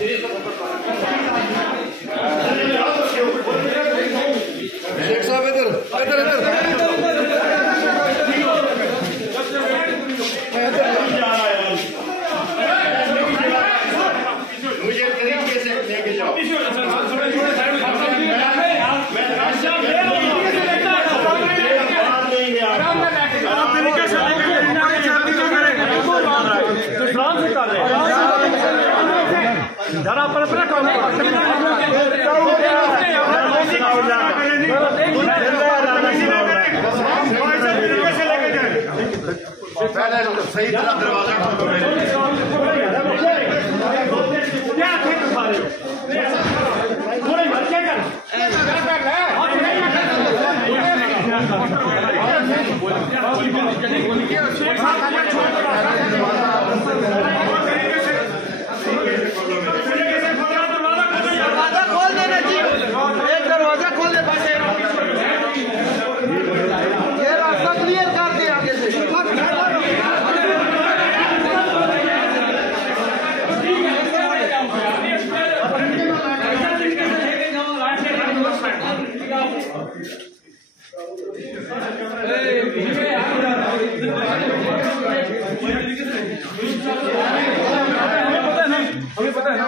शेख साहब इधर इधर इधर मुझे तरीके से लेके जाओ। सही तरह दरवाजा दरवाजा खोल देना जी, एक दरवाजा खोल दे बस, ये रास्ता क्लियर कर दे आगे से। हमें पता है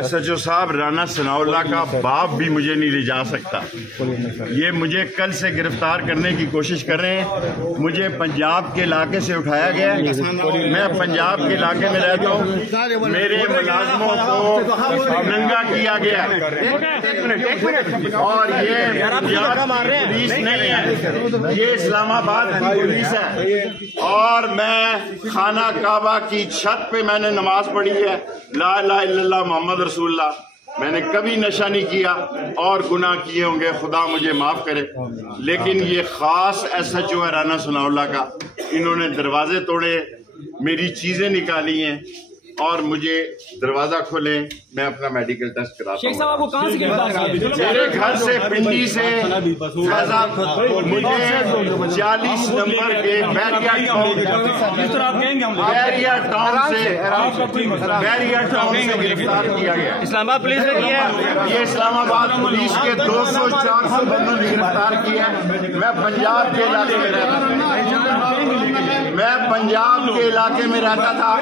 SHO साहब, राना सनाउल्लाह का बाप भी मुझे नहीं ले जा सकता। ये मुझे कल से गिरफ्तार करने की कोशिश कर रहे हैं। मुझे पंजाब के इलाके से उठाया गया है। मैं पंजाब के इलाके में रहता हूँ। मेरे मुलाजमों को नंगा किया गया है और ये पुलिस नहीं है, ये इस्लामाबाद की पुलिस है। और मैं खाना काबा की छत पे मैंने नमाज पढ़ी है, ला इलाहा इल्लल्लाह मोहम्मद रसूलुल्लाह। मैंने कभी नशा नहीं किया और गुनाह किए होंगे, खुदा मुझे माफ करे। लेकिन ये खास SHO है राना सनाउल्लाह का, इन्होंने दरवाजे तोड़े, मेरी चीजें निकाली हैं और मुझे दरवाजा खोले, मैं अपना मेडिकल टेस्ट कराता हूँ। शेख साहब आपको कहाँ से गिरफ्तार किया? मेरे घर से, पिंडी से, मुझे 40 नंबर के बैरिया टाउन से गिरफ्तार किया गया। इस्लामाबाद पुलिस ने किया है। ये इस्लामाबाद पुलिस के 200-400 बंदों ने गिरफ्तार किया है। मैं पंजाब के इलाके में रहता था,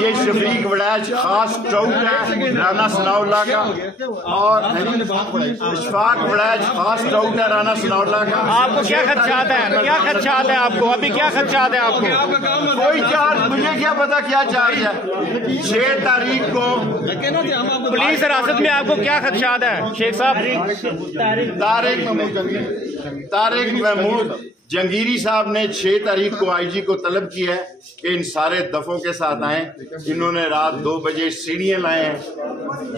ये शफीक वड़ैच खास चौक है राना सनाउल्लाह का, और इशफाक वड़ैच खास चौक है राना सनाउल्लाह का। आपको क्या खदशात है? क्या खदशात है आपको? अभी क्या खदशात है आपको? कोई चार्ज, मुझे क्या पता क्या चार्ज है। 6 तारीख को पुलिस हिरासत में आपको क्या खदशात है शेख साहब? तारिक महमूद जंगीरी साहब ने 6 तारीख को IG को तलब किया है कि इन सारे दफों के साथ आए। इन्होंने रात 2 बजे सीढ़ियाँ लाए हैं।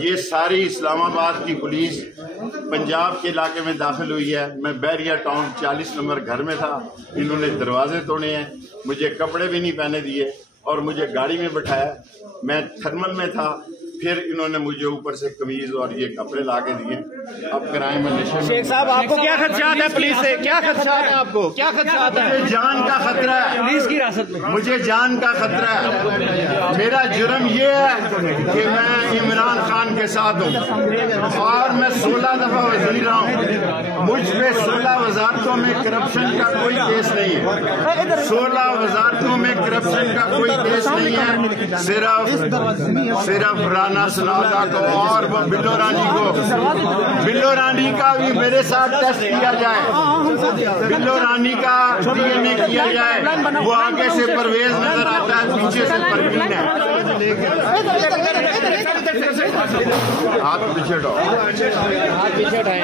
ये सारी इस्लामाबाद की पुलिस पंजाब के इलाके में दाखिल हुई है। मैं बैरिया टाउन 40 नंबर घर में था, इन्होंने दरवाजे तोड़े हैं, मुझे कपड़े भी नहीं पहने दिए और मुझे गाड़ी में बैठाया। मैं थर्मल में था, फिर इन्होंने मुझे ऊपर से कमीज और ये कपड़े ला के दिए। अब कराए में नशे। शेख साहब आपको क्या खदशात है पुलिस से? क्या खदशात है आपको? क्या खदशात है? मुझे जान का खतरा है, पुलिस की हिरासत में मुझे जान का खतरा है। मेरा जुर्म ये है कि मैं इमरान खान के साथ हूँ और मैं 16 दफा वजीर रहा हूँ। मुझ पे 16 वजारतों में करप्शन का कोई केस नहीं है। 16 वजारतों में करप्शन का कोई केस नहीं है। सिर्फ राना सनाउल्लाह को और वो बिल्लो रानी का भी मेरे साथ टेस्ट किया जाए। बिल्लो रानी का DNA किया जाए। वो आगे से परवेज नजर आता है, पीछे से परवीन है। हाथ पीछे हटाओ, हाथ पीछे हटाएं।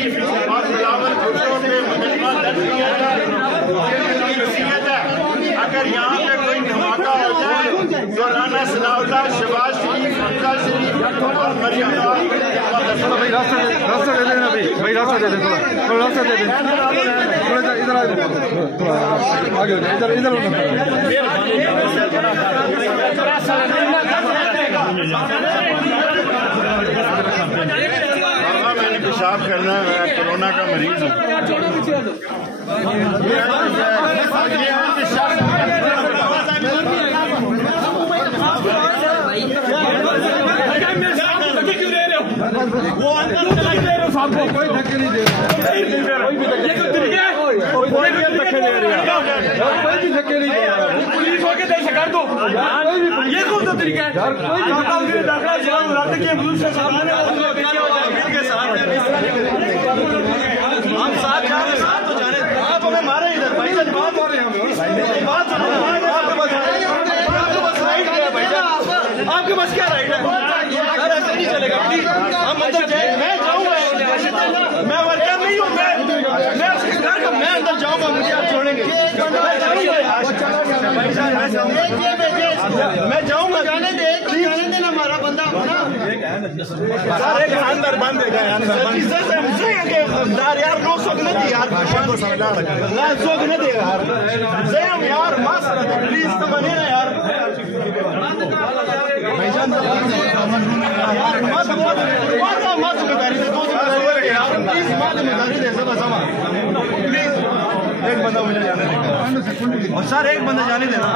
शरीफ और बिलावल भुट्टो पे मुकदमा दर्ज किया जाए। अगर यहाँ पे कोई धमाका हो जाए तो राना सनाउल्लाह, शहबाज शरीफ, हमजा शरीफ और मरियम भाई रास्ता दे देना भाई रास्ता दे दें, थोड़ा रास्ता दे दें, थोड़ा इधर आगे इधर मैंने पेशाब करना है, मैं कोरोना का मरीज हूँ। वो अंदर चला दे रहे हो साहब को, कोई धक्के नहीं दे रहा, कोई भी धक्के नहीं दे रहा, कोई भी धक्के नहीं दे रहा। पुलिस होके दे कर दो, ये कौन सा तरीका है? कोई दाखिला जवाब लाते कि पुलिस से सामने हम साथ जा रहे, साथ तो जाने, आप हमें मारे इधर भाई साहब, बात हो रहे हैं, बात आपके पास क्या राइट है? सर ऐसे नहीं चलेगा, प्लीज हम अंदर जाए। मैं जाऊंगा, मैं वर्कर नहीं हूँ, मैं अंदर जाऊंगा, मुझे आप छोड़ेंगे? मैं जाऊंगा, जाने देना हमारा बंदा अंदर बंद है यार, नो सोच न दे यार, सोच न दे यार, माफ प्लीज तो बने ना यार, एक बंदा मुझे जाने देगा, और सर एक बंदा जाने देना,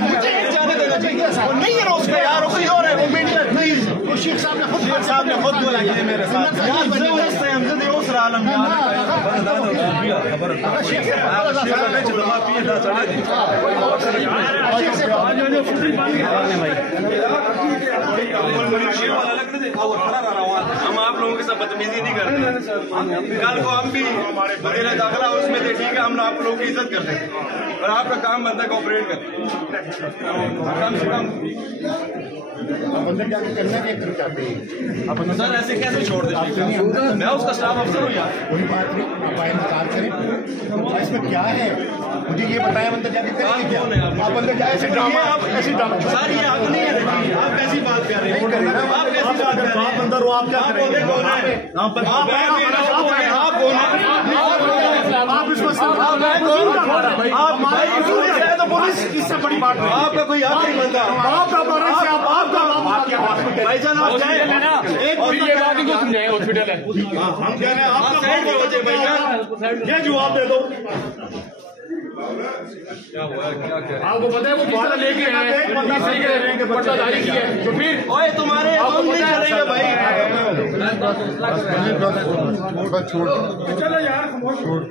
मुझे एक जाने देना चाहिए, नहीं है रोज का यार, कोई और है वो मीडिया, प्लीज शेख साहब ने खुद बोला मेरे साथ हम आप लोगों के साथ बदतमीजी नहीं करते। कल को हम भी मेरा दाखिला उसमें थे, ठीक है, हम आप लोगों की इज्जत करते हैं और आपका काम बनता है कोऑपरेट करना। कम से कम अंदर जाके करना क्या चाहते हैं आप? सर ऐसे कैसे छोड़ देते? मैं उसका स्टाफ अफसर हूँ यार। कोई बात नहीं, आप आए इंतजार करें, इसमें क्या है मुझे ये बताएं, अंदर जाके करेंगे क्या? आप अंदर जाए ऐसे ड्रामा, आप ऐसी ड्रामा सर ये आप नहीं है, आप कैसी बात कर रहे हैं? आप कैसी बात कर रहे हैं? आप अंदर हो, आप क्या करेंगे? कौन है आप? आप इस मसले आप तो पुलिस इससे बड़ी बात नहीं, आपका कोई हक नहीं बनता, आपका भाईजान आप जाए बाकी को समझाए, हॉस्पिटल है, हम कह रहे हैं आपका ये जवाब दे दो। आपको पता है वो बाहर लेके पर्चा जारी किया है, तो फिर ओए तुम्हारे नहीं चलेंगे भाई, छोड़ चलो यार, छोड़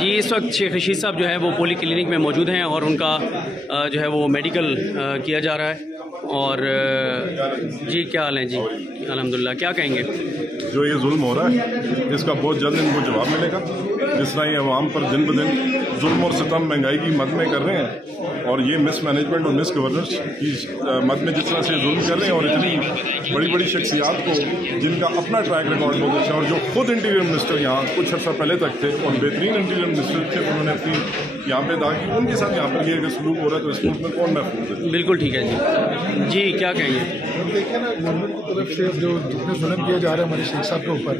जी इस वक्त शेख रशीद साहब जो है वो पोली क्लिनिक में मौजूद हैं और उनका जो है वो मेडिकल किया जा रहा है। और जी क्या हाल है जी? अल्हम्दुलिल्लाह। क्या कहेंगे? जो ये जुल्म हो रहा है इसका बहुत जल्द इनको जवाब मिलेगा। जिस तरह ये अवाम पर दिन ब दिन जुल्म और सितम महंगाई की मद में कर रहे हैं और ये मिसमैनेजमेंट और मिस गवर्नेंस की मद में जिस तरह से जुल्म कर रहे हैं और इतनी बड़ी बड़ी शख्सियात को जिनका अपना ट्रैक रिकॉर्ड बहुत अच्छा और जो खुद इंटीरियर मिनिस्टर यहाँ कुछ अर्सा पहले तक थे और बेहतरीन इंटीरियर मिनिस्टर थे, उन्होंने अपनी यहाँ पे दाखिल की, उनके साथ यहाँ पर ये अगर सलूक हो रहा है तो इस मुल्क में कौन महफूज है? बिल्कुल ठीक है जी। जी क्या कहेंगे? देखिए ना, गवर्नमेंट की तरफ से जो जितने जुल्म किए जा रहे हैं हमारे शेख साहब के ऊपर,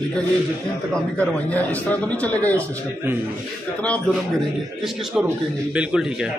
ठीक है, ये जितनी इंतकामी कार्रवाइयाँ, इस तरह तो नहीं चलेगा ये सिस्टम। कितना आप जुल्म करेंगे, किस किस को रोकेंगे? बिल्कुल ठीक है।